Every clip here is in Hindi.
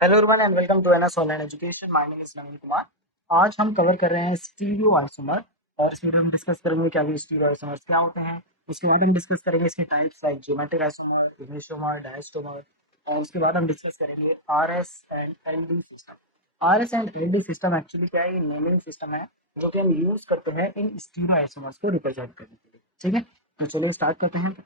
Hello everyone and welcome to NS online education. My name is Naveen Kumar. आज हम कवर कर रहे हैं स्टीरियो आइसोमर और इसमें हम डिस्कस करेंगे क्या स्टीरियो आइसोमर्स क्या होते हैं। उसके बाद हम डिस्कस करेंगे इसके टाइप्स लाइक ज्योमेट्रिक आइसोमर, इमेजोमर, डायस्टोमर। और उसके बाद हम डिस्कस करेंगे RS and LD system. RS and LD system actually क्या है, ये नेमिंग सिस्टम है जो कि हम यूज करते हैं इन स्टीरियो आइसोमर्स को रिप्रेजेंट करने के लिए। ठीक है, तो चलिए स्टार्ट करते हैं।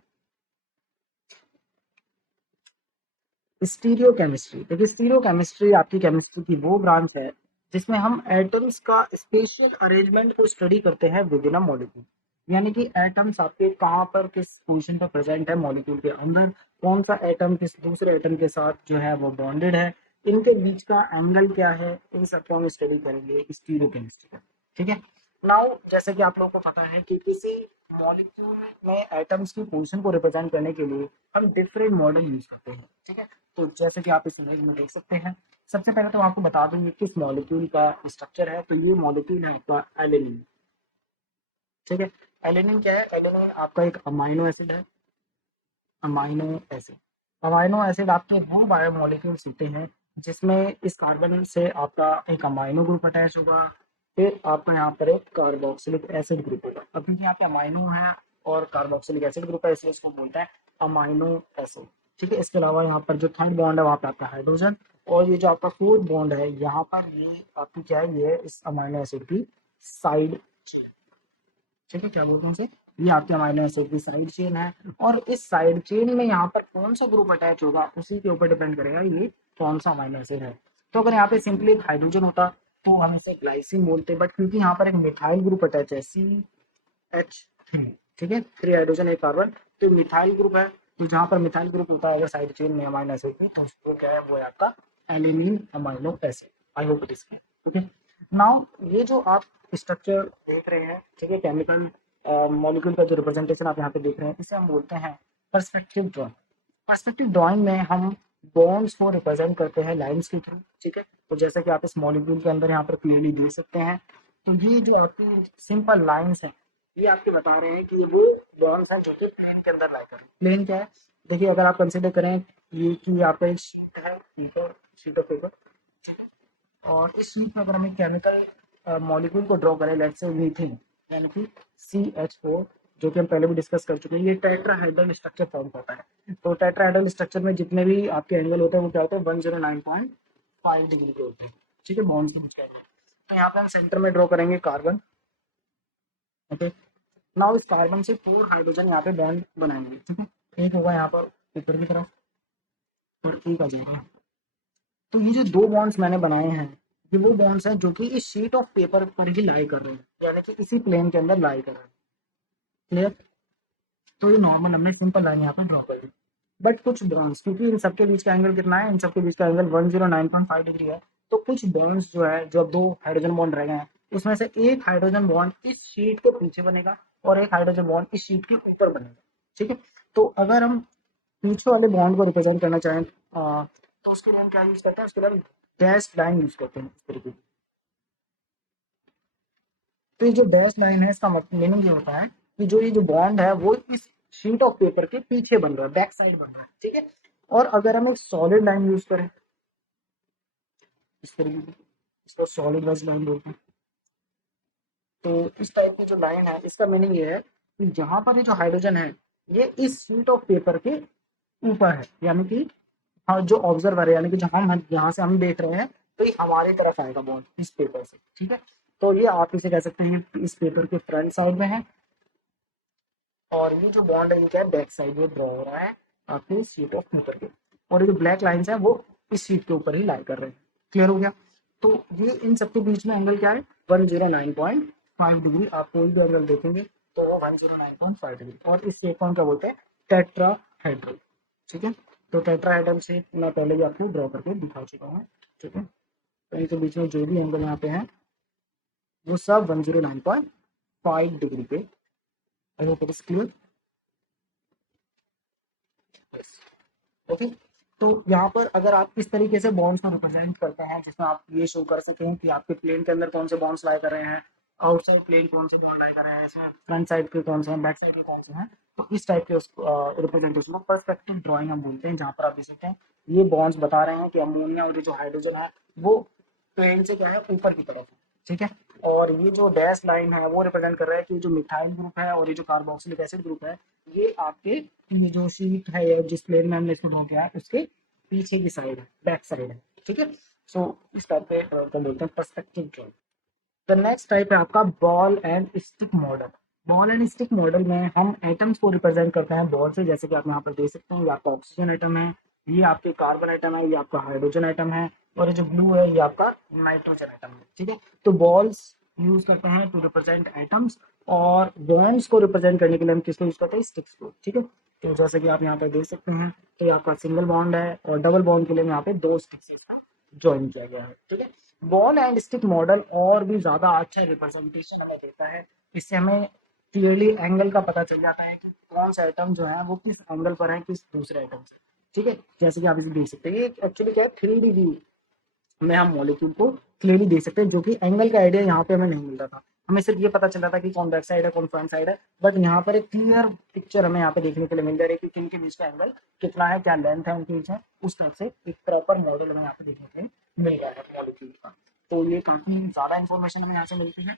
स्टीरियो केमिस्ट्री, देखिए स्टीरियो केमिस्ट्री आपकी केमिस्ट्री की वो ब्रांच है जिसमें हम एटम्स का स्पेशल अरेंजमेंट को स्टडी करते हैं विद इन अ मॉलिक्यूल। यानी कि एटम्स आपके कहाँ पर किस पोजीशन पर प्रेजेंट है मॉलिक्यूल के अंदर, कौन सा एटम किस दूसरे एटम के साथ जो है वो बॉन्डेड है, इनके बीच का एंगल क्या है, इन सबको हम स्टडी करेंगे स्टीरियो केमिस्ट्री का। ठीक है, नाउ जैसे कि आप लोगों को पता है कि किसी मॉलिक्यूल में एटम्स की पोजीशन को रिप्रेजेंट करने के लिए हम डिफरेंट मॉडल यूज करते हैं। ठीक है, तो जैसे कि आप इस इमेज में देख सकते हैं, सबसे पहले तो आपको बता दूं ये किस मॉलिक्यूल का स्ट्रक्चर है। तो ये मॉलिक्यूल है आपका एलेनिन। ठीक है, एलेनिन क्या है, एलेनिन आपका एक अमाइनो एसिड है। अमाइनो एसिड, अमाइनो एसिड आपके वो बायोमोलिक्यूल्स होते हैं जिसमें इस कार्बन से आपका एक अमाइनो ग्रुप अटैच होगा, फिर आपका यहाँ पर एक कार्बोक्सिलिक एसिड ग्रुप होगा। अब क्योंकि यहाँ पे अमाइनो है और कार्बोक्सिलिक एसिड ग्रुप है इसलिए इसको बोलते हैं अमाइनो एसिड। ठीक है, इसके अलावा यहाँ पर जो थर्ड बॉन्ड है वहाँ पे आपका हाइड्रोजन, और ये जो आपका फोर्थ बॉन्ड है यहाँ पर ये आपकी क्या है, ये इस अमाइनो एसिड की साइड चेन। ठीक है, क्या बोलते हैं इसे, ये आपके अमाइनो एसिड की साइड चेन है। और इस साइड चेन में यहाँ पर कौन सा ग्रुप अटैच होगा उसी के ऊपर डिपेंड करेगा ये कौन सा अमाइनो एसिड है। तो अगर यहाँ पे सिंपली एक हाइड्रोजन होता तो हम इसे ग्लाइसिन बोलते, बट क्योंकि यहाँ पर एक मिथाइल ग्रुप अटैच है CH3। ठीक है, 3 हाइड्रोजन एक कार्बन, तो मिथाइल ग्रुप है। तो जहाँ पर मिथाइल ग्रुप होता है अगर साइड चेन में अमाइनो एसिड की, तो उसको क्या है वो है आपका alanine amino acid. I hope it is clear. Okay, now ये जो आप स्ट्रक्चर देख रहे हैं, ठीक है, केमिकल मॉलिक्यूल का जो रिप्रेजेंटेशन आप यहाँ पे देख रहे हैं इसे हम बोलते हैं पर्सपेक्टिव ड्राइंग। पर्सपेक्टिव ड्राइंग में हम बॉन्ड्स को रिप्रेजेंट करते हैं लाइंस के थ्रू। ठीक है, तो जैसे कि आप इस मॉलिक्यूल के अंदर यहाँ पर क्लियरली देख सकते हैं, तो ये जो आपकी सिंपल लाइंस है ये आपके बता रहे हैं कि ये वो बॉन्ड्स हैं जो कि प्लेन के अंदर लाई कर रहे हैं। प्लेन क्या है, देखिए अगर आप कंसिडर करें ये कि यहाँ पे एक शीट है, पेपर, शीट ऑफ पेपर। ठीक है, और इस शीट में अगर हम एक केमिकल मॉलिक्यूल को ड्रॉ करें, लेट्स से मीथेन, यानी कि CH4, जो कि हम पहले भी डिस्कस कर चुके हैं, ये टेट्राहेड्रल स्ट्रक्चर फॉर्म करता है। तो टेट्राहेड्रल स्ट्रक्चर में जितने भी आपके एंगल होते हैं वो क्या होते हैं, 109.5 डिग्री के होते हैं। ठीक है, बॉन्ड्स के बीच का एंगल। तो यहाँ पे हम सेंटर में ड्रॉ करेंगे कार्बन। ओके, नाउ इस कार्बन से 4 हाइड्रोजन यहाँ पे बॉन्ड बनाएंगे। ठीक है, एक होगा यहाँ पर ऊपर की तरफ और एक आ जाएगा। तो ये जो दो बॉन्ड्स मैंने बनाए हैं ये वो बॉन्ड्स हैं जो कि इस शीट ऑफ पेपर पर ही लाई कर रहे हैं, यानी कि इसी प्लेन के अंदर लाई कर रहे हैं। क्लियर, तो ये नॉर्मल हमने सिंपल लाइन यहाँ पर ड्रॉ कर दी। बट कुछ बॉन्ड्स, क्योंकि इन सबके बीच का एंगल कितना है, इन सबके बीच का एंगल 109.5 डिग्री है, तो कुछ बॉन्ड्स जो है, जो अब दो हाइड्रोजन बॉन्ड रह गए हैं उसमें से एक हाइड्रोजन बॉन्ड इस शीट के पीछे बनेगा और एक हाइड्रोजन बॉन्ड इस शीट के ऊपर बनेगा। ठीक है, तो अगर हम पीछे वाले बॉन्ड को रिप्रेजेंट करना चाहें तो उसके लिए हम क्या यूज करते हैं, उसके लिए हम डैश लाइन यूज करते हैं इस तरीके की। तो ये जो डैश लाइन है इसका मीनिंग ये होता है कि जो ये जो बॉन्ड है वो इस शीट ऑफ पेपर के पीछे बन रहा है, बैक साइड बन रहा है। ठीक है, और अगर हम एक सॉलिड लाइन यूज करें इस तरीके की, इसको सॉलिड वेज लाइन बोलते हैं। तो इस टाइप की जो लाइन है इसका मीनिंग ये है कि जहां पर ये जो हाइड्रोजन है ये इस शीट ऑफ पेपर के ऊपर है, यानी कि हाँ जो ऑब्जर्वर है, यानी कि जो हम यहाँ से हम देख रहे हैं तो ये हमारी तरफ आएगा बॉन्ड इस पेपर से। ठीक है, तो ये आप इसे कह सकते हैं इस पेपर के फ्रंट साइड में है, और ये जो बॉन्ड है ये क्या है, बैक साइड में ड्रॉ हो रहा है आपके शीट ऑफ पेपर पे, और ये जो ब्लैक लाइंस है वो इस शीट के ऊपर ही लाई कर रहे हैं। क्लियर हो गया, तो ये इन सबके बीच में एंगल क्या है, 109.5 डिग्री। आप कोई भी एंगल देखेंगे तो वो 109.5 डिग्री, और इस शेप को हम क्या बोलते हैं, टेट्राहेड्रल। ठीक है, तो टेट्राहेड्रल शेप मैं पहले ही आपको ड्रॉ करके दिखा चुका हूँ। ठीक है, तो इनके बीच में जो भी एंगल यहाँ पे है वो सब 109.5 डिग्री पे। I hope it is clear. Okay, तो यहाँ पर अगर आप इस तरीके से बॉन्ड्स को रिप्रेजेंट करते हैं जिसमें आप ये शो कर सकें कि आपके प्लेन के अंदर कौन से बॉन्ड्स लाई कर रहे हैं, आउटसाइड प्लेन कौन से बॉन्ड लाई कर रहे हैं, इसमें फ्रंट साइड के कौन से हैं, बैक साइड के कौन से हैं, तो इस टाइप के रिप्रेजेंटेशन को पर्सपेक्टिव ड्राइंग हम बोलते हैं, जहाँ पर आप देख सकते हैं ये बॉन्ड्स बता रहे हैं कि अमोनिया और ये जो हाइड्रोजन है वो पेड़ से क्या है ऊपर की तरफ है, ठीक है। और ये जो डैश लाइन है वो रिप्रेजेंट कर रहा है कि जो मिथाइल ग्रुप है और ये जो कार्बोक्सिलिक एसिड ग्रुप है ये आपके ये जो शीट है या जिस प्लेन में हमने इसको ड्रॉ किया है उसके पीछे की साइड है, बैक साइड है, ठीक है। सो इस टाइप पे को बोलते हैं perspective draw. The next type है आपका ball and stick model. Ball and stick model में हम एटम्स को रिप्रेजेंट करते हैं बॉल से, जैसे कि आप यहाँ पर देख सकते हैं ये आपका ऑक्सीजन एटम है, ये आपके कार्बन एटम है, ये आपका हाइड्रोजन एटम है, और ये जो ब्लू है ये आपका नाइट्रोजन एटम है, ठीक है। तो बॉल्स यूज करते हैं टू रिप्रेजेंट एटम्स, और बॉन्ड्स को रिप्रेजेंट करने के लिए हम किसको यूज करते हैं, स्टिक्स को, ठीक है। तो जैसे कि आप यहाँ पर देख सकते हैं तो ये आपका सिंगल बॉन्ड है, और डबल बॉन्ड के लिए यहाँ पे दो स्टिक्स ज्वाइन किया गया है, ठीक है। बॉल एंड स्टिक मॉडल और भी ज्यादा अच्छा रिप्रेजेंटेशन हमें देता है। इससे हमें क्लियरली एंगल का पता चल जाता है कि कौन सा आइटम जो है वो किस एंगल पर है किस दूसरे आइटम से, ठीक है। जैसे कि आप इसे देख सकते हैं ये एक्चुअली क्या है 3D व्यू में हम मॉलिक्यूल को क्लियरली देख सकते हैं, जो कि एंगल का आइडिया यहाँ पे हमें नहीं मिल रहा था। हमें सिर्फ ये पता चल रहा था कि कौन बैक साइड है कौन फ्रंट साइड है, बट यहाँ पर एक क्लियर पिक्चर हमें यहाँ पे देखने के लिए मिल जा रही है कि किनके बीच का एंगल कितना है, क्या लेंथ है उनके बीच में, उस टाइप से एक प्रॉपर मॉडल हमें यहाँ पे देखने के लिए मिल रहा है मॉलिक्यूल का। तो ये काफी ज्यादा इन्फॉर्मेशन हमें यहाँ से मिलती है।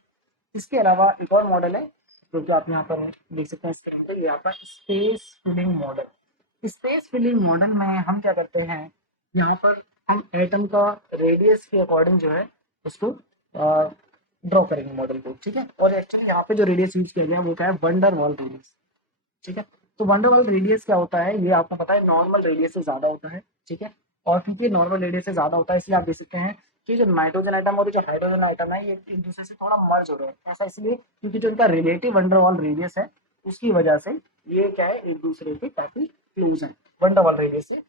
इसके अलावा एक और मॉडल है जो कि आप यहाँ पर देख सकते हैं स्क्रीन पे, ये आपका space filling model. Space filling model में हम क्या करते हैं, यहाँ पर हम एटम का रेडियस के अकॉर्डिंग जो है उसको ड्रॉ करेंगे मॉडल को, ठीक है। और एक्चुअली यहाँ पे जो रेडियस यूज किया गया है वो क्या है, वंडर वॉल रेडियस, ठीक है। तो वंडर वॉल रेडियस क्या होता है, ये आपको पता है नॉर्मल रेडियस से ज्यादा होता है, ठीक है। और क्योंकि नॉर्मल रेडियस से ज्यादा होता है इसलिए आप देख सकते हैं कि जो नाइट्रोजन आइटम और जो हाइड्रोजन आइटम है ये एक दूसरे से थोड़ा मर्ज हो रहे हैं, ऐसा इसलिए क्योंकि जो इनका रिलेटिव वंडर वॉल रेडियस है उसकी वजह से ये क्या है एक दूसरे के काफी क्लोज है, वंडर वॉल रेडियस से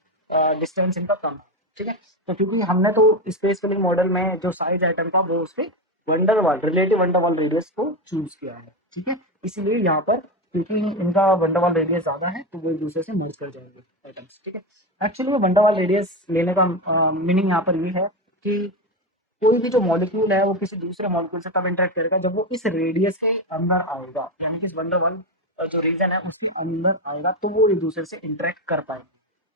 डिस्टेंस इनका कम है, ठीक है। तो क्योंकि हमने तो स्पेस फिलिंग मॉडल में जो साइज आइटम था वो उसके wonder wall relative wonder wall radius को चूज किया है, ठीक है। इसीलिए यहाँ पर क्योंकि इनका वंडरवाल रेडियस ज्यादा है तो वो एक दूसरे से मर्ज कर जाएंगे आइटम्स, ठीक है। एक्चुअली में वंडरवाल रेडियस लेने का मीनिंग यहाँ पर ये है कि कोई भी जो मॉलिक्यूल है वो किसी दूसरे मॉलिक्यूल से तब इंटरेक्ट करेगा जब वो इस रेडियस के अंदर आएगा, यानी कि इस वंडरवाल जो रीजन है उसके अंदर आएगा तो वो एक दूसरे से इंटरेक्ट कर पाएंगे,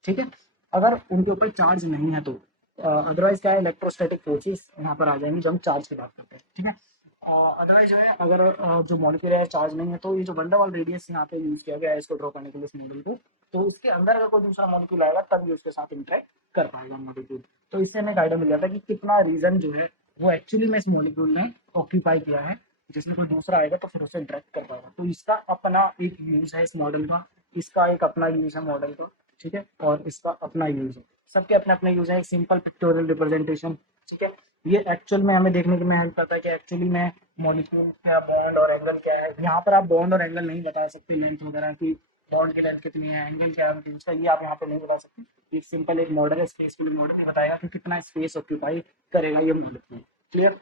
ठीक है। अगर उनके ऊपर चार्ज नहीं है तो अदरवाइज क्या है इलेक्ट्रोस्टैटिक फोर्सेस यहाँ पर आ जाएंगे जब हम चार्ज की बात करते हैं, ठीक है। अदरवाइज जो है अगर जो मॉलिक्यूल है चार्ज नहीं है तो ये जो वंडरवाल रेडियस यहाँ पे यूज किया गया है इसको ड्रॉ करने के लिए इस मॉडल को, तो उसके अंदर अगर कोई दूसरा मॉलिक्यूल आएगा तब ये उसके साथ इंटरेक्ट कर पाएगा मॉलिक्यूल। तो इससे हमें आइडिया मिल जाता है कि कितना रीजन जो है वो एक्चुअली में इस मॉलिक्यूल ने ऑक्यूपाई किया है, जिसमें कोई दूसरा आएगा तो फिर उससे इंटरेक्ट कर पाएगा। तो इसका अपना एक यूज है इस मॉडल का, इसका एक अपना यूज है मॉडल का, ठीक है। और इसका अपना यूज है, सबके अपने अपने यूज है, एक सिंपल पिक्टोरियल रिप्रेजेंटेशन, ठीक है। ये एक्चुअल में हमें देखने के में हेल्प करता है कि एक्चुअली में मॉलिक्यूल क्या बॉन्ड और एंगल क्या है। यहाँ पर आप बॉन्ड और एंगल नहीं बता सकते, लेंथ वगैरह की बॉन्ड की लेंथ कितनी है एंगल क्या है उनके बीच का, ये आप यहाँ पे नहीं बता सकते। एक सिंपल एक मॉडल है स्पेस फिलिंग मॉडल, ये बताएगा कि कितना स्पेस ऑक्यूपाई करेगा ये मॉलिक्यूल, क्लियर।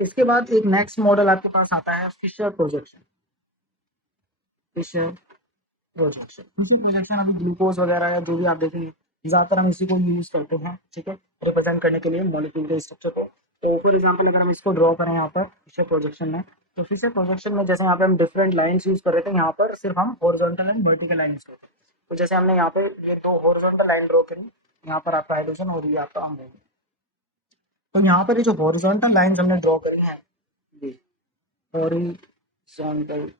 इसके बाद एक नेक्स्ट मॉडल आपके पास आता है Fischer projection. Fischer projection, Fischer projection अभी ग्लूकोज वगैरह या जो भी आप देखेंगे ज्यादातर हम इसी को यूज करते हैं, ठीक है, रिप्रेजेंट करने के लिए मॉलिक्यूल के स्ट्रक्चर को। तो फॉर एग्जांपल अगर हम इसको ड्रॉ करें यहाँ पर फिशर प्रोजेक्शन में, तो फिशर प्रोजेक्शन में जैसे यहाँ पे हम डिफरेंट लाइंस यूज कर रहे थे, यहाँ पर सिर्फ हम horizontal and vertical line use करते हैं। तो जैसे हमने यहाँ पे ये दो हॉरिजॉन्टल लाइन ड्रॉ करी, यहाँ पर आपका हाइड्रोजन और ये आपका अमोनिया। तो यहाँ पर ये जो हॉरिजॉन्टल लाइंस हमने ड्रॉ करी हैं ये हॉरिजॉन्टल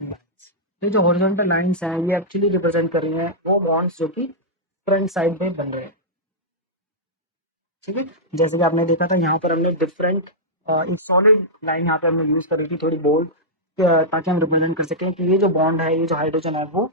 लाइंस, ये जो हॉरिजॉन्टल लाइंस हैं ये एक्चुअली रिप्रेजेंट कर रही हैं वो बॉन्ड्स जो कि फ्रंट साइड में बन रहे हैं, ठीक है। जैसे कि आपने देखा था यहाँ पर हमने डिफरेंट एक सॉलिड लाइन यहाँ पे हमने यूज करी थी थोड़ी बोल्ड, ताकि हम रिप्रेजेंट कर सकें कि ये जो बॉन्ड है ये जो हाइड्रोजन है वो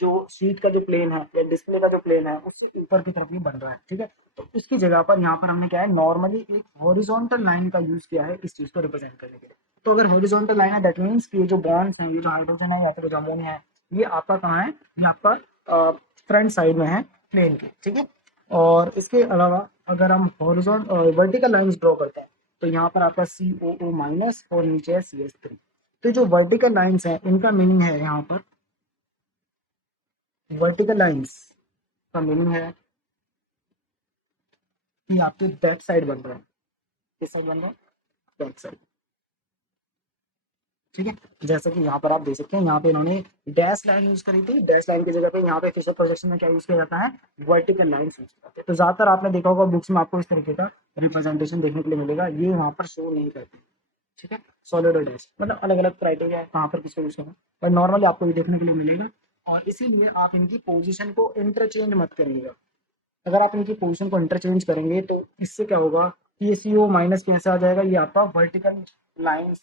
जो शीट का जो प्लेन है या डिस्प्ले का जो प्लेन है उससे ऊपर की तरफ ही बन रहा है, ठीक है। तो इसकी जगह पर यहाँ पर हमने क्या है नॉर्मली एक हॉरिजॉन्टल लाइन का यूज किया है इस चीज को रिप्रेजेंट करने के लिए। तो अगर हॉरिजॉन्टल लाइन है दैट मीन्स कि ये जो बॉन्ड्स हैं ये जो हाइड्रोजन है या फिर जो अमोनिया है ये आपका कहाँ है, ये आपका फ्रंट साइड में है प्लेन के, ठीक है। और इसके अलावा अगर हम हॉरिजॉन वर्टिकल लाइंस ड्रॉ करते हैं तो यहाँ पर आपका COO माइनस और नीचे है CH3। तो जो वर्टिकल लाइंस है इनका मीनिंग है यहाँ पर, वर्टिकल लाइंस का मीनिंग है कि आपके बैक साइड बन रहा है, किस साइड बन रहा है, बैक साइड, ठीक है। जैसे कि यहाँ पर आप देख सकते हैं, यहाँ पे इन्होंने डैश लाइन यूज करी थी, डैश लाइन की जगह पे यहाँ पे फिशर प्रोजेक्शन में क्या यूज किया जाता है, वर्टिकल लाइन यूज किया जाता है। तो ज्यादातर आपने देखा होगा बुक्स में आपको इस तरीके का रिप्रेजेंटेशन देखने के लिए मिलेगा, ये वहाँ पर शो नहीं करते। ठीक है, सॉलिड और डैश मतलब अलग अलग क्राइटेरिया है कहाँ पर किसको यूज करना, बट नॉर्मली आपको ये देखने के लिए मिलेगा। और इसीलिए आप इनकी पोजीशन को इंटरचेंज मत करिएगा। अगर आप इनकी पोजीशन को इंटरचेंज करेंगे तो इससे क्या होगा कि ये CO माइनस कैसे आ जाएगा, ये आपका वर्टिकल लाइन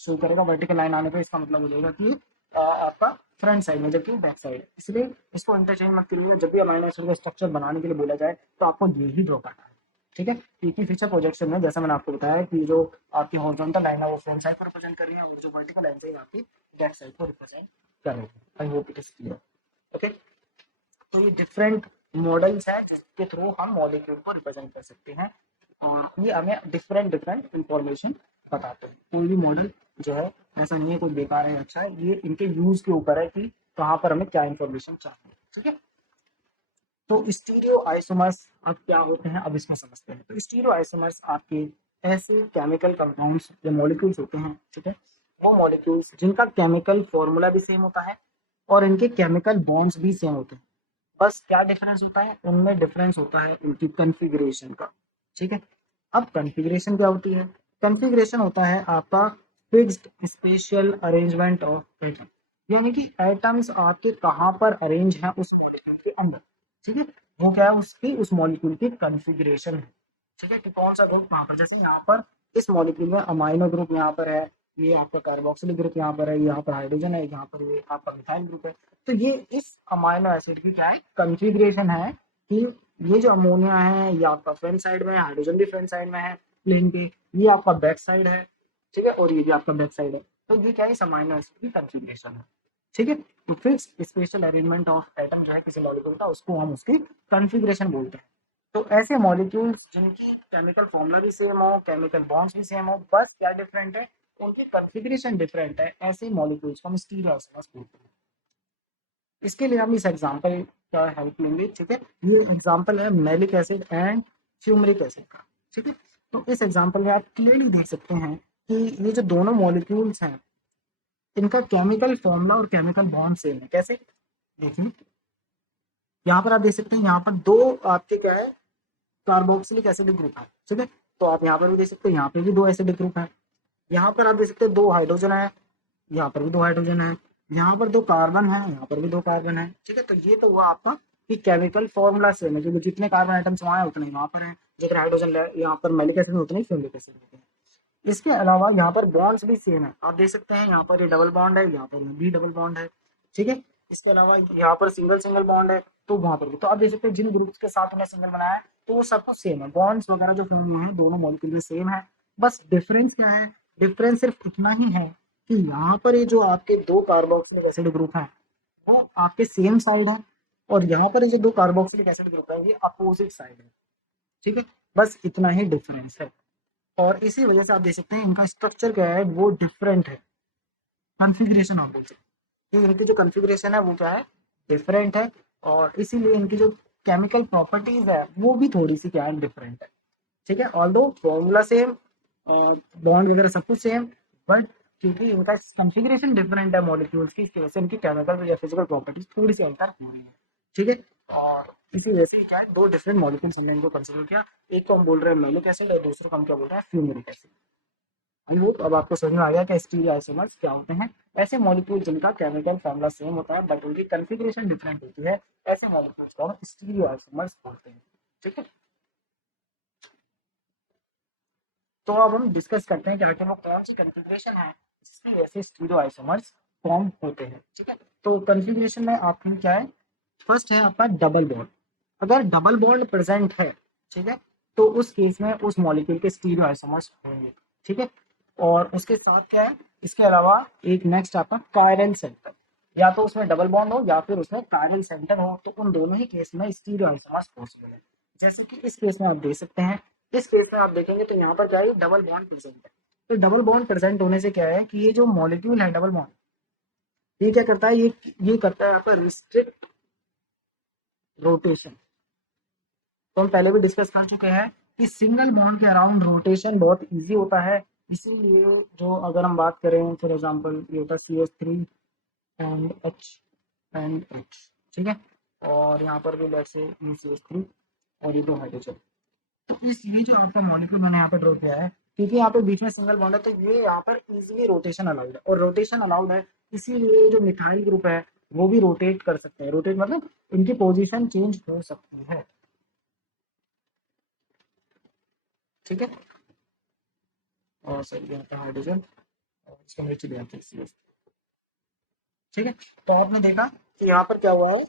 शो करेगा। वर्टिकल लाइन आने पर इसका मतलब हो जाएगा कि आपका फ्रंट साइड में, जबकि बैक साइड। इसलिए इसको इंटरचेंज मत करिएगा। जब भी अमाइनो एसिड का स्ट्रक्चर बनाने के लिए बोला जाए तो आपको ये ही ड्रॉ करना है। ठीक है, क्योंकि फीचर प्रोजेक्शन में जैसा मैंने आपको बताया कि जो आपकी हॉरिजॉन्टल लाइन है वो फ्रंट साइड को रिप्रेजेंट कर रही है, और जो वर्टिकल लाइन है आपकी बैक साइड को रिप्रेजेंट कर रही है। I hope it is clear. Okay, तो ये डिफरेंट मॉडल्स हैं जिसके थ्रू हम मॉलिक्यूल को रिप्रेजेंट कर सकते हैं, और ये हमें डिफरेंट डिफरेंट इंफॉर्मेशन बताते हैं। कोई भी मॉडल जो है ऐसा नहीं है कोई बेकार है अच्छा है, ये इनके यूज के ऊपर है कि कहाँ पर हमें क्या इंफॉर्मेशन चाहिए। ठीक है, तो स्टीरियो आइसोमर्स अब क्या होते हैं, अब इसमें समझते हैं। तो स्टीरियो आइसोमर्स आपके ऐसे केमिकल कंपाउंड्स या मॉलिक्यूल्स होते हैं, ठीक है, वो मॉलिक्यूल्स जिनका केमिकल फॉर्मूला भी सेम होता है और इनके केमिकल बॉन्ड्स भी सेम होते हैं। बस क्या डिफरेंस होता है, उनमें डिफरेंस होता है उनकी कन्फिग्रेशन का। ठीक है, अब कन्फिग्रेशन क्या होती है, कन्फिग्रेशन होता है आपका fixed spatial arrangement of atom, यानी कि एटम्स आपके कहाँ पर अरेंज हैं उस मॉलिक्यूल के अंदर। ठीक है, वो क्या है, उसकी उस मॉलिक्यूल की कन्फिग्रेशन है। ठीक है, कि कौन सा ग्रुप कहाँ पर, जैसे यहाँ पर इस मॉलिक्यूल में अमाइनो ग्रुप यहाँ पर है, ये आपका कार्बोक्सिलिक ग्रुप यहाँ पर है, यहाँ पर हाइड्रोजन है, यहाँ पर ये आपका मिथाइल ग्रुप है। तो ये इस अमाइनो एसिड की क्या है, कॉन्फ़िगरेशन है कि ये जो अमोनिया है ये आपका फ्रंट साइड में है, हाइड्रोजन भी फ्रंट साइड में है प्लेन के, ये आपका बैक साइड है। ठीक है, और ये भी आपका बैक साइड है। तो ये क्या है, इस अमाइनो एसिड की कॉन्फ़िगरेशन है। ठीक है, तो fix special arrangement of atom जो है किसी मॉलिक्यूल का, उसको हम उसकी कॉन्फ़िगरेशन बोलते हैं। तो ऐसे मॉलिक्यूल्स जिनकी केमिकल फॉर्मूला भी सेम हो, केमिकल बॉन्ड्स भी सेम हो, बस क्या डिफरेंट है, उनकी कॉन्फ़िगरेशन डिफरेंट है, ऐसे मॉलिक्यूल्स को हम स्टीरियो आइसोमर्स बोलते हैं। इसके लिए हम इस एग्जांपल का हेल्प लेंगे। ठीक है, ये एग्जांपल है maleic acid and fumaric acid का। ठीक है, तो इस एग्जांपल में आप क्लियरली देख सकते हैं कि ये जो दोनों मॉलिक्यूल्स हैं इनका केमिकल फॉर्मूला और केमिकल बॉन्ड सेम है। कैसे, देखिए यहाँ पर आप देख सकते हैं, यहाँ पर दो आपके क्या है, कार्बोक्सिलिक एसिडिक ग्रुप है। ठीक है, तो आप यहाँ पर भी देख सकते हैं, यहाँ पे भी दो एसिडिक ग्रुप है। यहाँ पर आप देख सकते हैं दो हाइड्रोजन है, यहाँ पर भी दो हाइड्रोजन है, यहाँ पर दो कार्बन है, यहाँ पर भी दो कार्बन है। ठीक है, तो ये तो हुआ आपका कि केमिकल फॉर्मूला सेम है, क्योंकि जितने कार्बन आइटम्स वहाँ है उतने वहाँ पर है, जितने हाइड्रोजन यहाँ पर मेलिक एसिड में उतने फ्यूमिक एसिड होते हैं। इसके अलावा यहाँ पर बॉन्ड्स भी सेम है, आप देख सकते हैं यहाँ पर ये डबल बॉन्ड है, यहाँ पर भी डबल बॉन्ड है। ठीक है, इसके अलावा यहाँ पर सिंगल सिंगल बॉन्ड है, तो वहां पर भी। तो आप देख सकते हैं जिन ग्रुप्स के साथ उन्हें सिंगल बनाया है तो वो सब कुछ सेम है, बॉन्ड्स वगैरह जो फॉर्म हुए हैं दोनों मॉलिक्यूल में सेम है। बस डिफरेंस क्या है, डिफरेंस सिर्फ इतना ही है कि यहाँ पर ये जो आपके दो कार्बोक्सिलिक एसिड ग्रुप है वो आपके सेम साइड है, और यहाँ पर ये जो दो कार्बोक्सिलिक एसिड ग्रुप है ये अपोजिट साइड है। ठीक है, बस इतना ही डिफरेंस है, और इसी वजह से आप देख सकते हैं इनका स्ट्रक्चर क्या है, वो डिफरेंट है। कॉन्फ़िगरेशन आप बोल सकते हैं कि इनकी जो कॉन्फ़िगरेशन है वो क्या है, डिफरेंट है, और इसीलिए इनकी जो केमिकल प्रॉपर्टीज है वो भी थोड़ी सी क्या है, डिफरेंट है। ठीक है, ऑल्दो फॉर्मूला सेम, बॉन्ड वगैरह सब कुछ सेम, बट क्योंकि इनका कॉन्फ़िगरेशन डिफरेंट है मॉलिक्यूल्स की, इसकी वजह से इनकी केमिकल या फिजिकल प्रॉपर्टीज थोड़ी सी अल्टर हो रही है। ठीक है, और इसी वजह से क्या है, दो डिफरेंट मॉलिक्यूल्स हमने इनको कंसिडर किया। एक को हम बोल रहे हैं मैलिक एसिड और दूसरे को हम क्या बोल रहे हैं, फ्यूमेरिक एसिड। आई होप अब आपको समझ में आ गया कि स्टीरियो आइसोमर्स क्या होते हैं। ऐसे मॉलिक्यूल जिनका केमिकल फॉर्मूला सेम होता है बट उनकी कॉन्फ़िगरेशन डिफरेंट होती है, ऐसे मॉलिक्यूल्स को हम स्टीरियो आइसोमर्स बोलते हैं। ठीक है, तो अब हम डिस्कस करते हैं कि आखिर वो कौन सी कॉन्फ़िगरेशन है जिसकी वजह से स्टीरियो आइसोमर्स फॉर्म होते हैं। ठीक है, तो कॉन्फ़िगरेशन में आपकी क्या है, फर्स्ट है आपका डबल बॉन्ड। अगर डबल बॉन्ड प्रेजेंट है, ठीक है, तो उस केस में उस मॉलिक्यूल के स्टीरियो आइसोमर्स होंगे। ठीक है, और उसके साथ क्या है, इसके अलावा एक नेक्स्ट आपका कायरल सेंटर, या तो उसमें डबल बॉन्ड हो या फिर उसमें कायरल सेंटर हो, तो उन दोनों ही केस में स्टीरियो आइसोमर्स पॉसिबल है। जैसे कि इस केस में आप देख सकते हैं, इस केस में आप देखेंगे तो यहाँ पर क्या है, डबल बॉन्ड प्रेजेंट है। तो डबल बॉन्ड प्रेजेंट होने से क्या है कि ये जो मॉलिक्यूल है डबल बॉन्ड, ये क्या करता है, ये करता है यहाँ पर रिस्ट्रिक्ट रोटेशन। तो हम पहले भी डिस्कस कर चुके हैं कि सिंगल बॉन्ड के अराउंड रोटेशन बहुत इजी होता है, इसीलिए जो अगर हम बात करें फॉर एग्जांपल ये होता है CH3 एंड एच, ठीक है, और यहाँ पर भी लेट्स से ये CH3 और ये दो हाइड्रोजन। तो इस ये जो आपका मॉलिक्यूल मैंने यहाँ पे ड्रॉ किया है, क्योंकि यहाँ पे बीच में सिंगल बॉन्ड है तो ये यहाँ पर इजीली रोटेशन अलाउड है, और रोटेशन अलाउड है इसीलिए जो मिथाइल ग्रुप है वो भी रोटेट कर सकते हैं। रोटेट मतलब इनकी पोजीशन चेंज हो सकती है, ठीक है। और सर यहाँ पे हाइड्रोजन और इसको नीचे दिया था CH, ठीक है। तो आपने देखा कि यहाँ पर क्या हुआ है,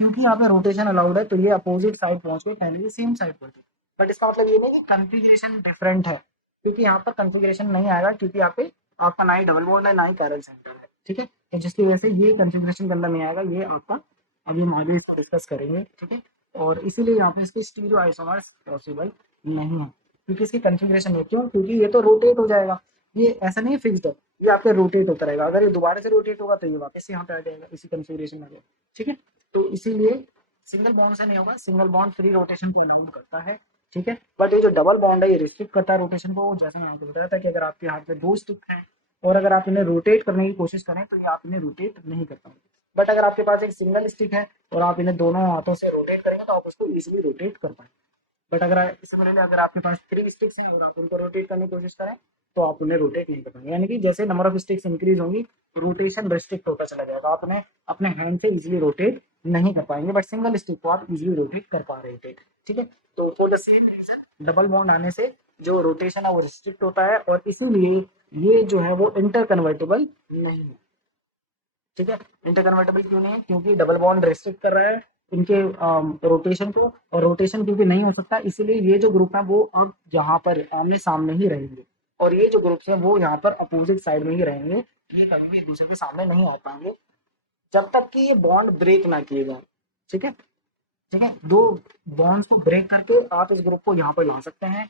क्योंकि यहाँ पे रोटेशन अलाउड है तो ये अपोजिट साइड पहुंच गए, पहले ये सेम साइड पर थे। बट इसका मतलब ये नहीं कि कॉन्फ़िगरेशन डिफरेंट है, क्योंकि यहाँ पर कॉन्फ़िगरेशन नहीं आएगा, क्योंकि यहाँ पे आपका ना ही डबल बॉन्ड है ना ही पैरेलल सेंटर है, ठीक है। तो जिसकी वजह से ये कॉन्फ़िगरेशन के अंदर नहीं आएगा, ये आपका अभी हम आगे इसको डिस्कस करेंगे, ठीक है। और इसीलिए यहाँ पे इसके स्टीरियो आइसोमर्स पॉसिबल नहीं है, क्योंकि इसकी कॉन्फ़िगरेशन है। क्यों? क्योंकि ये तो रोटेट हो जाएगा, ये ऐसा नहीं है फिक्स्ड है, ये आपके रोटेट होता रहेगा। अगर ये दोबारा से रोटेट होगा तो ये वापस यहाँ पे आ जाएगा, इसी कॉन्फ़िगरेशन में आ जाएगा, ठीक है। तो इसीलिए सिंगल बॉन्ड से नहीं होगा, सिंगल बॉन्ड फ्री रोटेशन को अलाउड करता है, ठीक है। बट ये जो डबल बॉन्ड है ये रिस्ट्रिक्ट करता है रोटेशन को। जैसे मैं आपको बताया था कि अगर आपके हाथ में दो स्टिक हैं और अगर आप इन्हें रोटेट करने की कोशिश करें तो ये आप इन्हें रोटेट नहीं कर पाएंगे। बट अगर आपके पास एक सिंगल स्टिक है और आप इन्हें दोनों हाथों से रोटेट करेंगे तो आप उसको इजिली रोटेट कर पाएंगे। बट अगर सिमिलरली अगर आपके पास 3 स्टिक्स हैं और आप उनको रोटेट करने की कोशिश करें तो आप उन्हें रोटेट नहीं कर पाएंगे। यानी कि जैसे नंबर ऑफ स्टिक्स इंक्रीज होंगी रोटेशन रिस्ट्रिक्ट होता चला जाएगा, आप उन्हें अपने हैंड से इजीली रोटेट नहीं कर पाएंगे। बट सिंगल स्टिक को आप इजीली रोटेट कर पा रहे थे, ठीक है। तो for the same reason double bond आने से जो रोटेशन है वो रिस्ट्रिक्ट होता है, और इसीलिए ये जो है वो इंटर कन्वर्टेबल नहीं है, ठीक है। इंटर कन्वर्टेबल क्यों नहीं है? क्योंकि डबल बॉन्ड रेस्ट्रिक्ट कर रहा है इनके रोटेशन को, और रोटेशन क्योंकि नहीं हो सकता इसीलिए ये जो ग्रुप है वो अब यहाँ पर आमने सामने ही रहेंगे, और ये जो ग्रुप्स है वो यहाँ पर अपोजिट साइड में ही रहेंगे। ये कभी भी एक दूसरे के सामने नहीं आ पाएंगे जब तक कि ये बॉन्ड ब्रेक ना किए जाए, ठीक है। ठीक है, दो बॉन्ड्स को ब्रेक करके आप इस ग्रुप को यहाँ पर ला सकते हैं,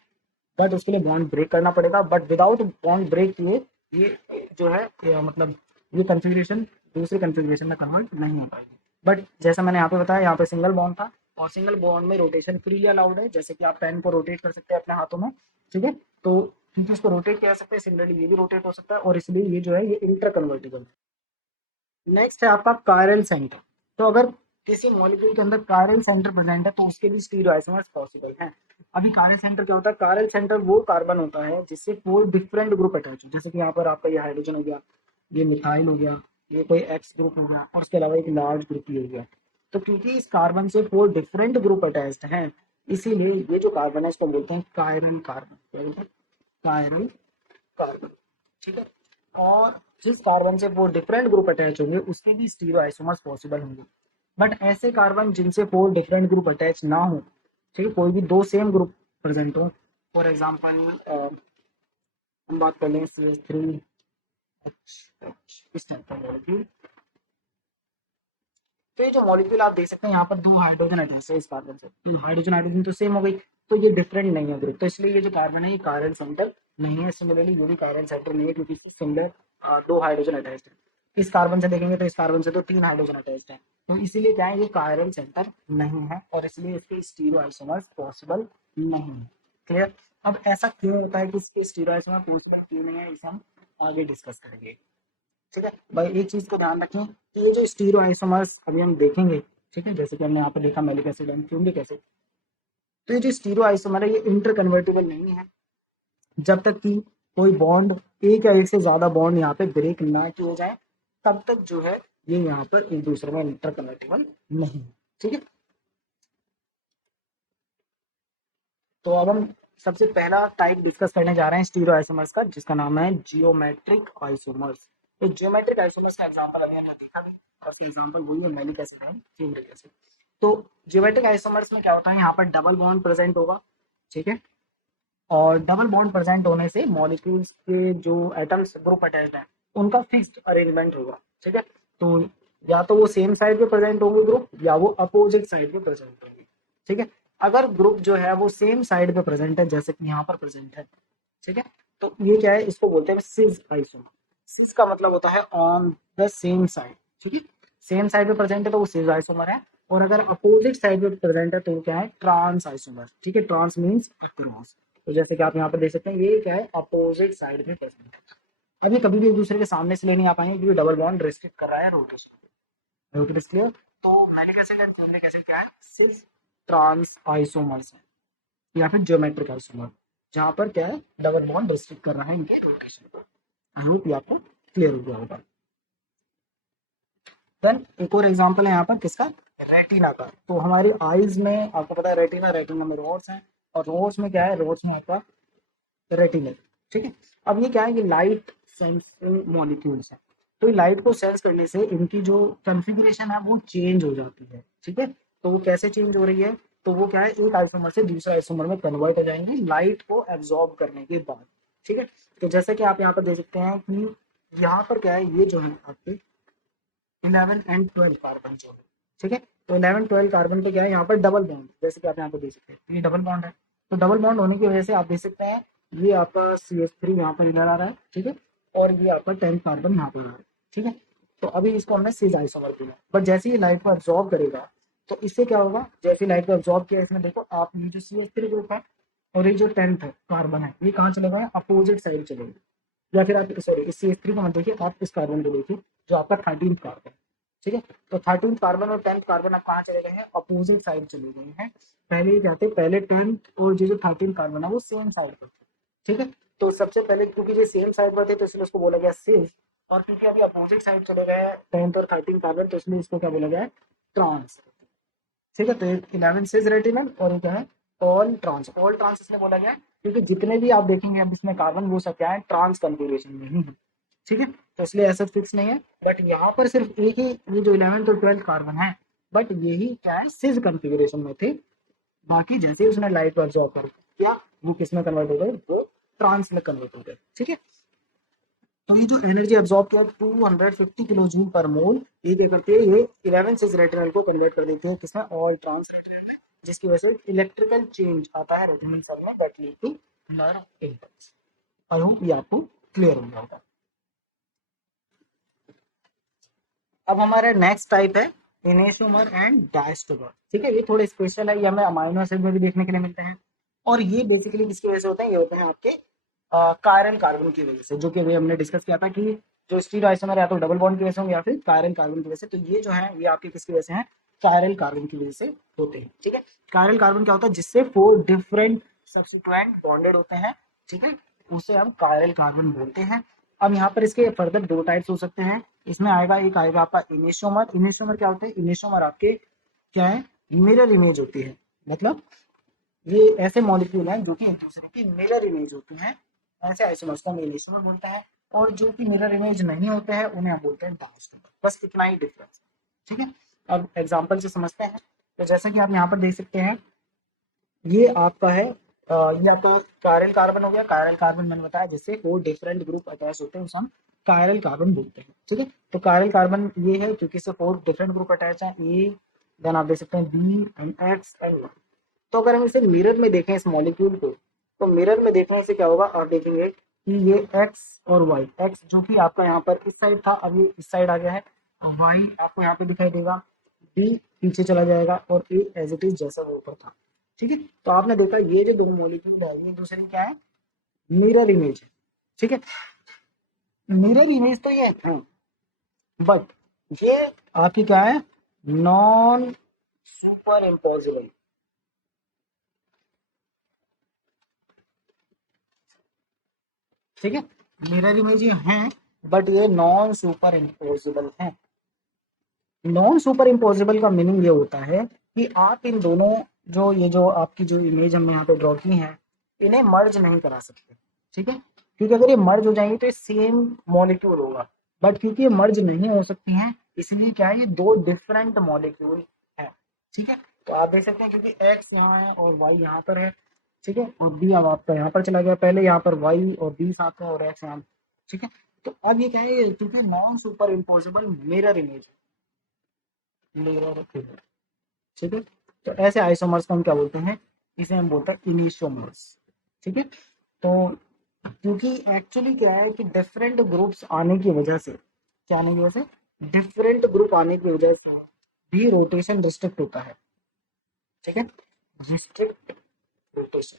बट उसके लिए बॉन्ड ब्रेक करना पड़ेगा। बट विदाउट बॉन्ड ब्रेक किए ये जो है मतलब ये कन्फिग्रेशन दूसरे कन्फिग्रेशन में कन्वर्ट नहीं हो पाएगी। बट जैसा मैंने यहाँ पे बताया, यहाँ पे सिंगल बॉन्ड था और सिंगल बॉन्ड में रोटेशन फ्रीली अलाउड है, जैसे कि आप पेन को रोटेट कर सकते हैं अपने हाथों में, ठीक है। तो क्योंकि इसको रोटेट किया जा सकता है, सिमिलरली ये भी रोटेट हो सकता है, और इसलिए ये जो है ये इंटर कन्वर्टेबल है। नेक्स्ट है आपका कायरल सेंटर। तो अगर किसी मॉलिक्यूल के अंदर कायरल सेंटर प्रेजेंट है तो उसके भी स्टीरियोआइसोमर्स पॉसिबल हैं। अभी कायरल सेंटर क्या होता है? कायरल सेंटर वो कार्बन होता है जिससे 4 डिफरेंट ग्रुप अटैच हो, जैसे कि यहाँ पर आपका ये हाइड्रोजन हो गया, ये मिथाइल हो गया, ये कोई एक्स ग्रुप हो गया, और उसके अलावा एक लार्ज ग्रुप भी हो गया। तो क्योंकि इस कार्बन से 4 डिफरेंट ग्रुप अटैच्ड हैं, इसीलिए ये जो कार्बन है इसको बोलते हैं कायरल कार्बन। क्या बोलते हैं? कायरल कार्बन, ठीक है। और जिस कार्बन से वो डिफरेंट ग्रुप अटैच होंगे उसके भी स्टीरियो आइसोमर्स पॉसिबल होंगे। बट ऐसे कार्बन जिनसे 4 डिफरेंट ग्रुप अटैच ना हो, ठीक है, कोई भी दो सेम ग्रुप प्रेजेंट हो, फॉर एग्जांपल हम बात कर लें CH3 इस टाइप का मॉलिक्यूल। तो ये जो मॉलिक्यूल आप देख सकते हैं यहाँ पर दो हाइड्रोजन अटैच है इस कार्बन से, हाइड्रोजन हाइड्रोजन तो सेम हो गई, तो ये डिफरेंट नहीं है ग्रुप, तो इसलिए ये जो कार्बन है ये कायरल सेंटर नहीं है। सिमिलरली ये भी कायरल सेंटर नहीं है क्योंकि इससे सिमिलर दो हाइड्रोजन अटैच है। इस कार्बन से देखेंगे तो इस कार्बन से तो 3 हाइड्रोजन अटैच है, तो इसीलिए क्या है ये कायरल सेंटर नहीं है, और इसलिए इसके स्टीरियो आइसोमर्स पॉसिबल नहीं है। क्लियर? अब ऐसा क्यों होता है कि इसके स्टीरियो आइसोमर पॉसिबल क्यों नहीं है, इसे हम आगे डिस्कस करेंगे, ठीक है। भाई एक चीज को ध्यान रखें कि ये जो स्टीरियो आइसोमर्स अभी हम देखेंगे, ठीक है, जैसे कि हमने यहाँ पे देखा मैलिक एसिड एंड फ्यूमिक एसिड, तो ये जो स्टीरियो आइसोमर है ये इंटर कन्वर्टेबल नहीं है जब तक कि कोई बॉन्ड एक या एक से ज्यादा बॉन्ड यहाँ पे ब्रेक ना किए जाए, तब तक जो है ये यहाँ पर एक दूसरे में इंटर कन्वर्टेबल नहीं है, ठीक है। तो अब हम सबसे पहला टाइप डिस्कस करने जा रहे हैं स्टीरियो आइसोमर्स का, जिसका नाम है जियोमेट्रिक आइसोमर्स। तो जियोमेट्रिक आइसोमर्स का एग्जांपल अभी हमने देखा भी, और उसका एग्जांपल वही है मैलिक एसिड एंड फ्यूमिक एसिड। तो जियोमेट्रिक आइसोमर्स में क्या होता है, यहाँ पर डबल बॉन्ड प्रेजेंट होगा, ठीक है, और डबल बॉन्ड प्रेजेंट होने से मॉलिक्यूल्स के जो एटम्स ग्रुप अटैच्ड है उनका फिक्स्ड अरेंजमेंट होगा, ठीक है। तो या तो वो सेम साइड पे प्रेजेंट होंगे ग्रुप, या वो अपोजिट साइड पे प्रेजेंट होंगे, ठीक है। अगर ग्रुप जो है वो सेम साइड पे प्रेजेंट है, जैसे कि यहाँ पर प्रेजेंट है, ठीक है, तो ये क्या है, इसको बोलते हैं सिस आइसोमर। सिस का मतलब होता है ऑन द सेम साइड, ठीक है। सेम साइड पे प्रेजेंट है तो वो सिस आइसोमर है, और अगर अपोजिट साइड पे प्रेजेंट है तो वो क्या है, ट्रांस आइसोमर, ठीक है। ट्रांस मीन्स अक्रॉस, तो जैसे कि आप यहाँ पर देख सकते हैं ये क्या है, अपोजिट साइड में प्रेजेंट है। अब ये कभी भी एक दूसरे के सामने से ले नहीं आ पाएंगे क्योंकि डबल बॉन्ड रेस्ट्रिक्ट कर रहा है रोटेशन। Rotate clear. तो malic acid and formic acid क्या है, सिस ट्रांस आइसोमर्स है या फिर ज्योमेट्रिक आइसोमर, जहाँ पर क्या है डबल बॉन्ड रेस्ट्रिक्ट कर रहा है इनके रोटेशन को। आई होप ये आपको क्लियर हो गया होगा। देन एक और एग्जांपल है यहाँ पर किसका, रेटिना का। तो हमारी आईज में आपको पता है रेटिना, रेटिना में रोड्स हैं और रोड्स में क्या है, रोड्स में आपका रेटिनल। ठीक है। अब ये क्या है, ये लाइट सेंसिंग मॉलिक्यूल्स है। तो ये लाइट को सेंस करने से इनकी जो कॉन्फ़िगरेशन है वो चेंज हो जाती है। ठीक है। तो वो कैसे चेंज हो रही है, तो वो क्या है, एक आइसोमर से दूसरे आइसोमर में कन्वर्ट हो जाएंगे लाइट को एब्जॉर्ब करने के बाद। ठीक है। तो जैसे कि आप यहाँ पर देख सकते हैं कि यहाँ पर क्या है, ये जो है आपके 11 एंड 12 कार्बन जो है। ठीक है। तो 11 12 कार्बन पे क्या है, यहाँ पर डबल बॉन्ड, जैसे कि आप यहाँ पर देख सकते हैं ये डबल बॉन्ड है। तो डबल बॉन्ड होने की वजह से आप देख सकते हैं ये आपका CH3 यहाँ पर इधर आ रहा है। ठीक है। और ये आपका 10 कार्बन यहाँ पर आ रहा है। ठीक है। तो अभी इसको हमने सिस आइसोमर किया, बट जैसे ही लाइट को एब्जॉर्ब करेगा तो इससे क्या होगा, जैसे लाइट को एब्जॉर्ब किया इसमें देखो आप, ये जो CH3 ग्रुप है और ये जो 10th कार्बन है ये कहाँ चले गए, अपोजिट साइड चले गए। या फिर आप सॉरी इस CH3 को मत देखिए, आप इस कार्बन को देखिए जो आपका 13th कार्बन। ठीक है। तो 13th कार्बन और 10th कार्बन अब कहाँ चले गए हैं, अपोजिट साइड चले गए हैं। पहले जाते पहले 10th और जो 13th कार्बन है वो सेम साइड पर थे। ठीक है। तो सबसे पहले क्योंकि ये सेम साइड पर थे तो इसलिए उसको बोला गया सिस, और क्योंकि अभी अपोजिट साइड चले गए 10th और 13th कार्बन तो इसलिए इसको क्या बोला गया है, ट्रांस। ठीक है। तो 11 सिस रेटिनल और ये क्या है, ऑल ट्रांस इसमें बोला गया है क्योंकि जितने भी आप देखेंगे अब इसमें कार्बन वो सब क्या है, ट्रांस कॉन्फ़िगरेशन में ही है। ठीक है। तो इसलिए ऐसा फिक्स नहीं है, बट यहाँ पर सिर्फ एक ही ये जो 11th और 12th कार्बन है, बट यही क्या है, सिस कॉन्फ़िगरेशन में थे। बाकी जैसे ही उसने लाइट को एब्जॉर्ब कर किया वो किस में कन्वर्ट हो गए, वो ट्रांस में कन्वर्ट हो गए। ठीक है। तो ये जो एनर्जी एब्जॉर्ब किया 250 किलो जूल पर मोल, ये क्या करती है, ये 11 सिस रेटिनल को कन्वर्ट कर देती है किसमें, ऑल ट्रांस रेटिनल में, जिसकी वजह से इलेक्ट्रिकल चेंज आता है रेटिनल सेल में that lead to nerve impulse. I hope ये आपको क्लियर हो गया होगा। अब हमारा नेक्स्ट टाइप है इनेशोमर एंड डायस्टोमर। ठीक है। ये थोड़े स्पेशल है, ये हमें अमाइनो एसिड में भी देखने के लिए मिलते हैं। और ये बेसिकली किसकी वजह से होते हैं, ये होते हैं आपके कायरल कार्बन की वजह से, जो कि अभी हमने डिस्कस किया था कि जो स्टीरियो आइसोमर या तो डबल बॉन्ड की वजह से होंगे या फिर कायरल कार्बन की वजह से। तो ये जो है ये आपके किसकी वजह से है, कायरल कार्बन की वजह से होते हैं। ठीक है। कायरल कार्बन क्या होता है, जिससे 4 डिफरेंट सब्सिट्यूएंट बॉन्डेड होते हैं। ठीक है। उसे हम कायरल कार्बन बोलते हैं। अब यहाँ पर इसके फर्दर 2 टाइप्स हो सकते हैं। इसमें आएगा, एक आएगा आपका इनिशोमर। इनिशोमर क्या होते हैं, इनिशोमर आपके क्या है, मिरर इमेज होती है। मतलब ये ऐसे मॉलिक्यूल हैं जो कि एक दूसरे की मिरर इमेज होती हैं, ऐसे आइसोमर्स को हम इनिशोमर बोलते हैं। और जो कि मिरर इमेज नहीं होते हैं उन्हें हम बोलते हैं डायस्टोमर। बस इतना ही डिफरेंस। ठीक है। अब एग्जाम्पल से समझते हैं। तो जैसा कि आप यहाँ पर देख सकते हैं ये आपका है ये आपका कायरल कार्बन हो गया। कायरल कार्बन मैंने बताया जिससे 4 डिफरेंट ग्रुप अटैच होते हैं उसे हम कायरल कार्बन बोलते हैं। ठीक है। तो कायरल कार्बन ये है क्योंकि इससे 4 डिफरेंट ग्रुप अटैच हैं, ए, देन आप देख सकते हैं B and X and Y. तो अगर हम इसे मिरर में देखें इस मॉलिक्यूल को, तो मिरर में देखने से क्या होगा, आप देखेंगे कि ये एक्स और वाई, एक्स जो कि आपका यहाँ पर इस साइड था अब ये इस साइड आ गया है, वाई आपको यहाँ पे दिखाई देगा, बी पीछे चला जाएगा और ए एज इट इज जैसा वो ऊपर था। ठीक है। तो आपने देखा ये जो दो मॉलिक्यूल है ये दूसरे क्या है, मिरर इमेज है। ठीक है। मिरर इमेज तो ये है, बट ये आपकी क्या है, नॉन सुपर इम्पोजिबल। ठीक है। मिरर इमेज ये है बट ये नॉन सुपर इम्पोजिबल है। नॉन सुपर इम्पोजिबल का मीनिंग ये होता है कि आप इन दोनों जो ये जो आपकी जो इमेज हमने यहाँ पे ड्रॉ की है इन्हें मर्ज नहीं करा सकते। ठीक है। क्योंकि अगर ये मर्ज हो जाएंगे तो ये सेम मॉलिक्यूल होगा, बट क्योंकि ये मर्ज नहीं हो सकती हैं इसलिए क्या है, ये दो डिफरेंट मॉलिक्यूल है। ठीक है। तो आप देख सकते हैं क्योंकि एक्स यहाँ है और वाई यहाँ पर है। ठीक है। और बी अब आपका यहाँ पर चला गया, पहले यहाँ पर वाई और बी साथ में और एक्स यहाँ। ठीक है। तो अब ये क्या है, क्योंकि non super imposable mirror image mirror figure. ठीक है। तो ऐसे आइसोमर्स को हम क्या बोलते हैं, इसे हम बोलते हैं इनिशोमर्स। ठीक है। तो क्योंकि एक्चुअली क्या है कि डिफरेंट ग्रुप्स आने की वजह से, क्या आने की वजह से, डिफरेंट ग्रुप आने की वजह से भी रोटेशन रिस्ट्रिक्ट होता है। ठीक है। Restrict rotation.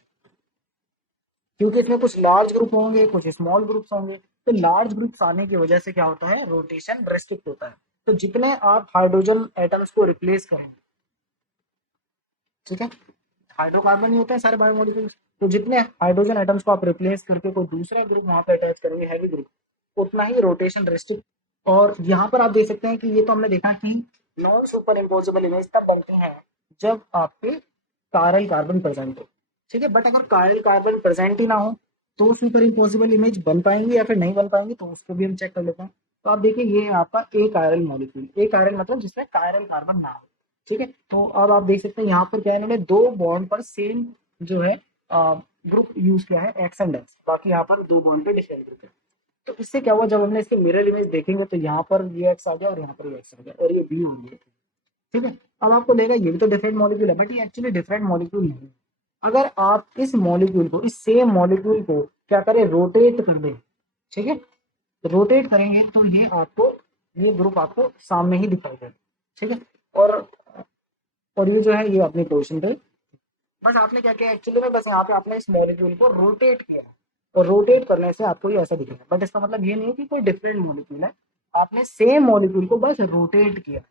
क्योंकि इसमें कुछ लार्ज ग्रुप होंगे, कुछ स्मॉल ग्रुप्स होंगे। तो लार्ज ग्रुप्स आने की वजह से क्या होता है, रोटेशन रेस्ट्रिक्ट होता है। तो जितने आप हाइड्रोजन एटम्स को रिप्लेस करें, ठीक है, हाइड्रोकार्बन ही होता है सारे बायोमोलिक्यूल्स, तो जितने हाइड्रोजन एटम्स को आप रिप्लेस करके कोई दूसरा ग्रुप वहां पे अटैच करेंगे, हैवी ग्रुप, उतना ही रोटेशन रेस्ट्रिक्ट। और यहाँ पर आप देख सकते हैं कि ये तो हमने देखा कि नॉन सुपर इम्पोजिबल इमेज तब बनते हैं जब आपके कायरल कार्बन प्रेजेंट हो, ठीक है। बट अगर कायरल कार्बन प्रेजेंट ही ना हो तो सुपर इम्पोजिबल इमेज बन पाएंगे या फिर नहीं बन पाएंगे, तो उसको भी हम चेक कर लेते हैं। तो आप देखिए ये है आपका ए कायरल मॉलिक्यूल, ए कायरल मतलब जिसमें कायरल कार्बन ना हो, ठीक है। तो अब आप देख सकते हैं यहाँ पर क्या है, इन्होंने दो बॉन्ड पर सेम जो है ग्रुप यूज किया है, एक्स एंड एक्स, बाकी यहाँ पर दो बॉन्ड पे डिफरेंट ग्रुप है। तो इससे क्या हुआ, जब हमने इसके मिरर इमेज देखेंगे तो यहाँ पर ये एक्स आ गया और यहाँ पर ये एक्स आ गया और ये बी हो गया, ठीक है। अब आपको लगेगा ये भी तो डिफरेंट मॉलिक्यूल है, बट ये एक्चुअली डिफरेंट मॉलिक्यूल नहीं है। अगर आप इस मॉलिक्यूल को, इस सेम मॉलिक्यूल को क्या करें, रोटेट कर दें, ठीक है, रोटेट करेंगे तो ये आपको, ये ग्रुप आपको सामने ही दिखाई देगा, ठीक है। और ये जो है ये अपनी पोजीशन पे, बस आपने क्या किया एक्चुअली में, बस यहाँ पे आपने इस मॉलिक्यूल को रोटेट किया, और रोटेट करने से आपको ये ऐसा दिखेगा, बट इसका मतलब ये नहीं है कि कोई डिफरेंट मॉलिक्यूल है, आपने सेम मॉलिक्यूल को बस रोटेट किया,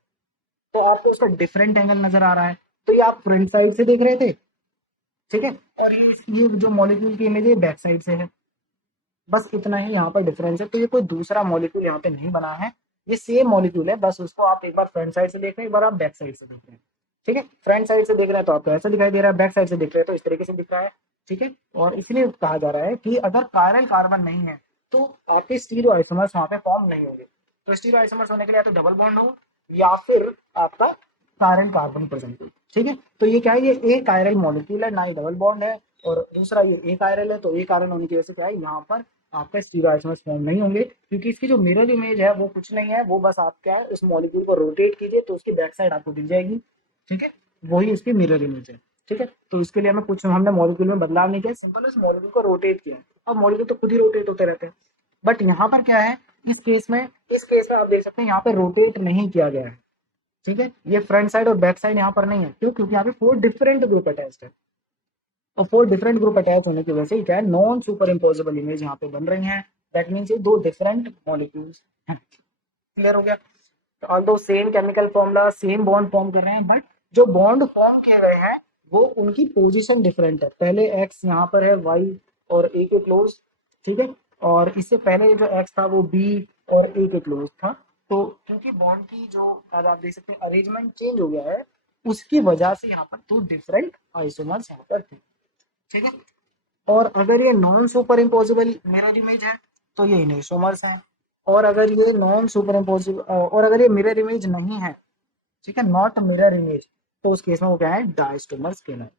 तो आपको उसका डिफरेंट एंगल नजर आ रहा है। तो ये आप फ्रंट साइड से देख रहे थे, ठीक है, और ये जो मॉलिक्यूल की इमेज है बैक साइड से है, बस इतना ही यहाँ पर डिफरेंस है। तो ये कोई दूसरा मॉलिक्यूल यहाँ पे नहीं बना है, ये सेम मॉलिक्यूल है, बस उसको आप एक बार फ्रंट साइड से देख रहे हैं, एक बार आप बैक साइड से देख रहे हैं, ठीक है। फ्रंट साइड से देख रहे हैं तो आपको ऐसा दिखाई दे रहा है, बैक साइड से देख रहे हैं तो इस तरीके से दिख रहा है, ठीक है। और इसलिए कहा जा रहा है कि अगर कायरल कार्बन नहीं है तो आपके स्टीरियो आइसोमर्स वहां पे फॉर्म नहीं होंगे। तो स्टीरियो आइसोमर्स होने के लिए या तो डबल बॉन्ड हो या फिर आपका कायरल कार्बन प्रेजेंट हो, ठीक है। तो ये क्या है, ये ए कायरल मॉलिक्यूल है, ना ही डबल बॉन्ड है, और दूसरा ये ए कायरल है, तो ए कायरल होने की वजह से क्या है, यहाँ पर आपका स्टीरियो आइसोमर्स फॉर्म नहीं होंगे, क्योंकि इसकी जो मिरर इमेज है वो कुछ नहीं है, वो बस आप क्या है, उस मॉलिक्यूल को रोटेट कीजिए तो उसकी बैक साइड आपको दिख जाएगी, ठीक है, वही इसकी मिरर इमेज है, ठीक है। तो इसके लिए हमें कुछ, हमने मॉलिक्यूल में बदलाव नहीं किया, सिंपल उस मॉलिक्यूल को रोटेट किया। अब मॉलिक्यूल तो खुद ही रोटेट होते रहते हैं, बट यहाँ पर क्या है, इस केस में आप देख सकते हैं यहाँ पे रोटेट नहीं किया गया है, ठीक है। ये फ्रंट साइड और बैक साइड यहाँ पर नहीं है, क्यों, क्योंकि यहाँ पे फोर डिफरेंट ग्रुप अटैच्ड है, और फोर डिफरेंट ग्रुप अटैच होने की वजह से क्या है, नॉन सुपर इम्पोजिबल इमेज यहाँ पे बन रही है। दैट मीन्स ये दो डिफरेंट मॉलिक्यूल्स हैं, क्लियर हो गया। तो although same chemical formula, same bond form कर रहे हैं, बट जो बॉन्ड फॉर्म किए गए हैं वो उनकी पोजीशन डिफरेंट है, पहले एक्स यहाँ पर है, वाई और ए के क्लोज, ठीक है, और इससे पहले जो एक्स था वो बी और ए के क्लोज था। तो क्योंकि बॉन्ड की जो, अब आप देख सकते हैं अरेंजमेंट चेंज हो गया है, उसकी वजह से यहाँ पर टू डिफरेंट आइसोमर्स यहाँ पर थे, ठीक है। और अगर ये non super imposable mirror image है तो ये इनेसोमर्स है, और अगर ये नॉन सुपर इम्पोजिबल, और अगर ये मिरर इमेज नहीं है, ठीक है, नॉट मिरर इमेज, तो उस केस में वो क्या है, डायस्टोमर्स कहना है,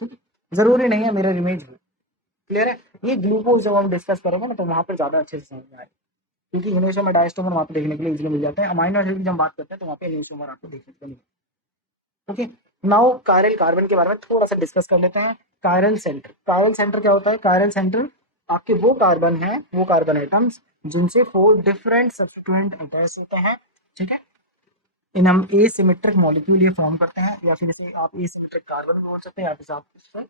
ठीक है। जरूरी नहीं है मिरर इमेज हो, क्लियर है। ये ग्लूकोज जब हम डिस्कस करेंगे ना तो वहां पर ज्यादा अच्छे से समझ में आएगा, क्योंकि इनेसोमर डायस्टोमर वहां पे देखने के लिए इजीली मिल जाते हैं, अमाइनो एसिड की जब हम बात करते हैं तो वहां पे इनेसोमर आपको देखने को मिलेगा, ओके। नाउ कायरल कार्बन के बारे में थोड़ा सा डिस्कस कर लेते हैं। कायरल सेंटर, कायरल सेंटर क्या होता है, कायरल सेंटर आपके वो कार्बन है, वो कार्बन एटम्स जिनसे फोर डिफरेंट सब्स्टिट्यूएंट अटैच होते हैं, ठीक है। इन हम एसिमेट्रिक मॉलिक्यूल ये फॉर्म करते हैं, या फिर इसे आप एसिमेट्रिक कार्बन भी बोल सकते हैं, या फिर आप इसे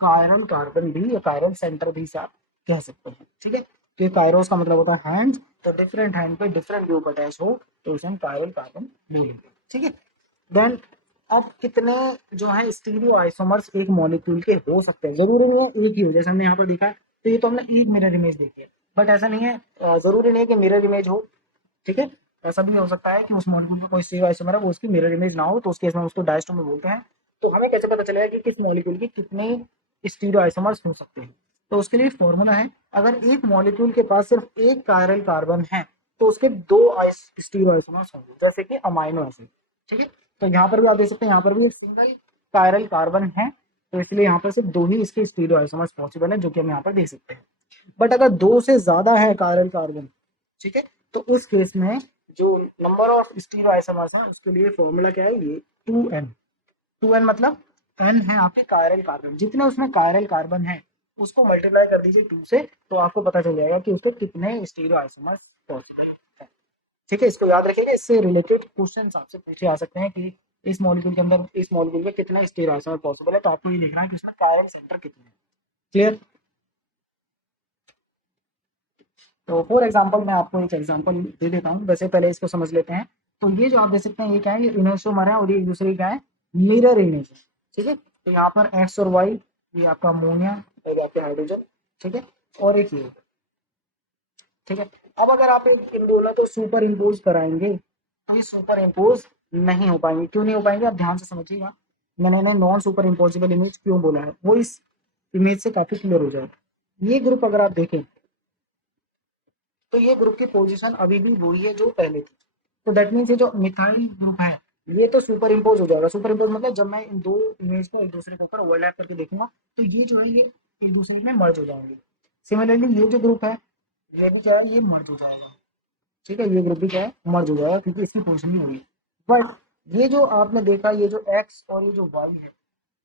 कायरल कार्बन भी या कायरल सेंटर भी से आप कह सकते हैं, ठीक है। तो कायरोस का मतलब होता है हैंड, तो डिफरेंट हैंड पे डिफरेंट ग्रुप अटैच हो तो उसे हम कायरल कार्बन बोलेंगे, ठीक है। देन अब कितने जो है स्टीरियो आइसोमर्स एक मॉलिक्यूल के हो सकते हैं, जरूरी नहीं है एक ही हो, जैसे हमने यहाँ पर देखा है, तो ये तो हमने एक मिरर इमेज देखी है, बट ऐसा नहीं है, जरूरी नहीं है कि मिरर इमेज हो, ठीक है। ऐसा भी हो सकता है कि उस मॉलिक्यूल का कोई स्टीरियो आइसोमर है वो उसकी मिरर इमेज ना हो, तो उस केस में उसको डायस्टोमर बोलते हैं। तो हमें कैसे पता चलेगा कि किस मॉलिक्यूल के कितने स्टीरियो आइसोमर्स हो सकते हैं, तो उसके लिए फॉर्मूला है, अगर एक मॉलिक्यूल के पास सिर्फ एक कायरल कार्बन है तो उसके दो स्टीरियो आइसोमर्स होंगे, जैसे कि अमाइनो एसिड, ठीक है। तो यहाँ पर भी आप देख सकते हैं, यहाँ पर भी एक सिंगल कायरल कार्बन है, तो इसलिए यहाँ पर सिर्फ दो ही इसके स्टीरियो आइसोमर्स पॉसिबल है, जो कि हम यहाँ पर देख सकते हैं। बट अगर दो से ज्यादा है कायरल कार्बन, ठीक है, तो उस केस में जो नंबर ऑफ स्टीरियो आइसोमर्स है उसके लिए फॉर्मूला क्या है, ये 2n, 2n मतलब n है आपके कायरल कार्बन, जितने उसमें कायरल कार्बन है उसको मल्टीप्लाई कर दीजिए 2 से, तो आपको पता चल जाएगा कि उसके कितने स्टीरियो आइसोमर्स पॉसिबल है, ठीक है। इसको याद रखिएगा, इससे रिलेटेड क्वेश्चन आपसे पूछे जा सकते हैं कि इस मॉलिक्यूल के अंदर, इस मॉलिक्यूल में कितना स्टीरियो आइसोमर पॉसिबल है, तो आपको ये लिखना है कि उसमें कायरल सेंटर कितने हैं, क्लियर। तो फॉर एग्जांपल मैं आपको एक एग्जांपल दे देता हूँ, वैसे पहले इसको समझ लेते हैं। तो ये जो आप देख सकते हैं ये क्या है, ये इनर्शियोमर है और ये एक दूसरे की क्या है, मिरर इमेज है। ठीक है, तो यहाँ पर एक्स और वाई, ये आपका अमोनिया और आपके हाइड्रोजन, ठीक है, और एक ये, ठीक है। अब अगर आप इन दोनों को सुपर इम्पोज कराएंगे तो ये सुपर इम्पोज नहीं हो पाएंगे। क्यों नहीं हो पाएंगे, आप ध्यान से समझिएगा। मैंने इन्हें नॉन सुपर इम्पोजिबल इमेज क्यों बोला है, वो इस इमेज से काफी क्लियर हो जाएगा। ये ग्रुप अगर आप देखें तो ये ग्रुप की पोजीशन अभी भी वही है जो पहले थी। तो दैट मीन्स ये जो मिथाइल ग्रुप है ये तो सुपर इम्पोज हो जाएगा। सुपर इम्पोज मतलब जब मैं इन दो इमेज को एक दूसरे के ऊपर ओवरलैप करके देखूंगा तो ये जो है ये एक दूसरे में मर्ज हो जाएंगे। सिमिलरली ये जो ग्रुप है ये भी क्या है, ये मर्ज हो जाएगा। ठीक है, ये ग्रुप भी क्या है, मर्ज हो जाएगा क्योंकि इसकी पोजीशन भी होगी। बट ये जो आपने देखा, ये जो एक्स और ये जो वाई है,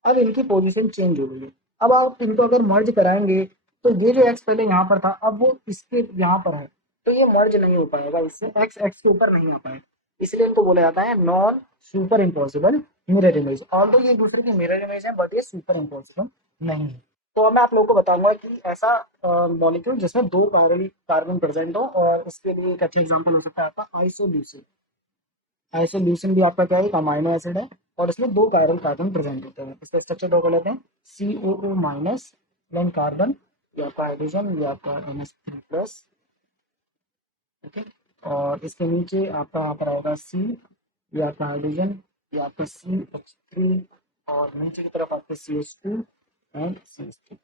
अब इनकी पोजीशन चेंज हो गई है। अब आप इनको अगर मर्ज कराएंगे तो ये जो एक्स पहले यहाँ पर था अब वो इसके यहाँ पर है, तो ये मर्ज नहीं हो पाएगा, इससे एक्स एक्स के ऊपर नहीं आ पाएगा। इसलिए इनको बोला जाता है non super impossible mirror image. Although ये एक दूसरे की मिरर इमेज है बट ये सुपर इम्पॉसिबल नहीं है। तो अब मैं आप लोगों को बताऊंगा कि ऐसा मॉलिक्यूल जिसमें दो कार्बन प्रेजेंट हो, और इसके लिए एक अच्छा एग्जांपल हो सकता है आपका आइसोल्यूसिन। आइसोल्यूसिन भी आपका क्या है, एक अमाइनो एसिड है और इसमें दो कायरल कार्बन प्रेजेंट होते हैं। इसका स्ट्रक्चर ड्रॉ कर लेते हैं, COO माइनस, देन कार्बन, ये आपका हाइड्रोजन, ये आपका NH3 प्लस, ओके। और इसके नीचे आपका यहाँ पर आएगा C, ये आपका हाइड्रोजन, ये आपका CH3, और नीचे की तरफ आपका CH2 एंड CH3।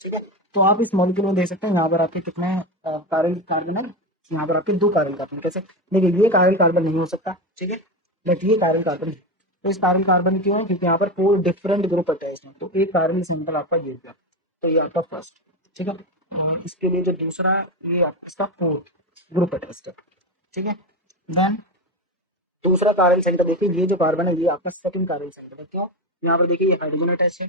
ठीक है, तो आप इस मॉलिक्यूल में देख सकते हैं यहाँ पर आपके कितने कारिल कार्बन है। यहाँ पर आपके दो कारिल कार्बन, कैसे देखिए, ये कारिल कार्बन नहीं हो सकता, ठीक है, बट ये कारिल कार्बन है। तो इस कारिल कार्बन क्यों है, क्योंकि यहाँ पर 4 डिफरेंट ग्रुप अटैच हैं। तो एक कारिल सिंपल आपका ये गया, तो ये आपका फर्स्ट, ठीक है। और इसके लिए जो दूसरा है ये इसका फोर्थ ग्रुप अटैच है, ठीक है। देन दूसरा कारिल सेंटर देखिए, ये जो कार्बन है ये आपका सेकंड कारिल सेंटर है। क्यों, यहाँ पर देखिए ये हाइड्रोजन अटैच है,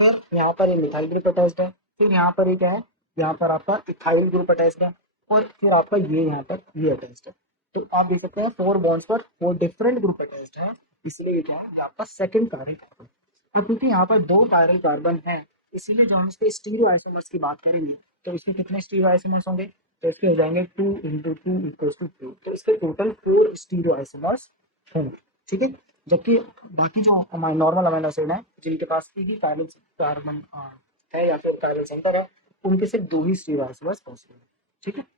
फिर यहाँ पर ये मिथाइल ग्रुप अटैच्ड है, फिर यहाँ पर ये क्या है, यहाँ पर आपका इथाइल ग्रुप अटैच्ड है, और फिर आपका ये यहाँ पर ये अटैच्ड है। तो आप देख सकते हैं 4 बॉन्ड्स पर 4 डिफरेंट ग्रुप अटैच्ड है, इसलिए ये क्या है, ये आपका सेकंड कायरल कार्बन। अब क्योंकि यहाँ पर दो कायरल कार्बन है, इसलिए जब हम इसके स्टीरियो आइसोमर्स की बात करेंगे तो इसके कितने स्टीरियो आइसोमर्स होंगे, तो इसके हो जाएंगे 2 × 2 = 2, तो इसके टोटल 4 स्टीरियो आइसोमर्स होंगे, ठीक है। जबकि बाकी जो नॉर्मल अमीनो एसिड है जिनके पास एक ही काइरल कार्बन है या फिर काइरल सेंटर है, उनके सिर्फ दो ही स्टीरियो आइसोमर्स पॉसिबल है, ठीक है।